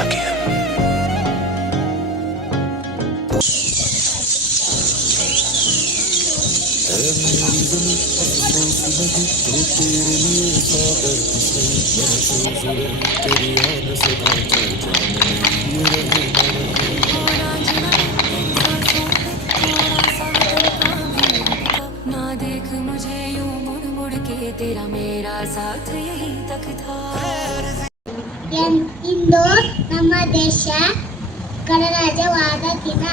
क्या किया? ना देख मुझे यूं मुड़ मुड़ के, तेरा मेरा साथ यहीं तक था. ಇಂದು ನಮ್ಮ ದೇಶ ಗಣರಾಜ್ಯವಾದ ದಿನ.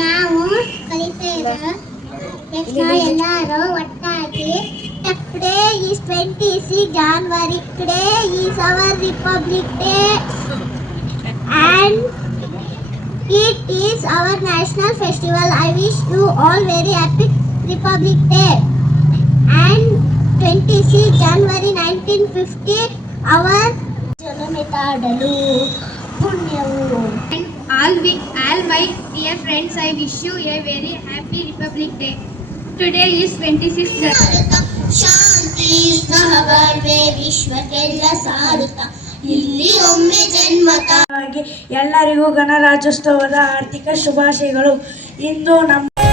ನಾವು ಕಲಿತಾ ಎಲ್ಲರೂ ಒಟ್ಟಾಗಿ Today is 26 January. Today is our Republic Day and it is our national festival. I wish you all very happy Republic Day. And 26 January 1950 our ಜನಮೆತಾಡಲು ಪುಣ್ಯವು. And all my dear friends, I wish you a very happy Republic Day. Today is 26th January. ಶಾಂತಿ ಸಹಬಾಳ್ವೆ ವಿಶ್ವಕ್ಕೆಲ್ಲ ಸಾರುತ್ತ ಇಲ್ಲಿ ಒಮ್ಮೆ ಜನ್ಮತ. ಎಲ್ಲರಿಗೂ ಗಣರಾಜ್ಯೋತ್ಸವದ ಆರ್ಥಿಕ ಶುಭಾಶಯಗಳು. ಇಂದು ನಮ್ಮ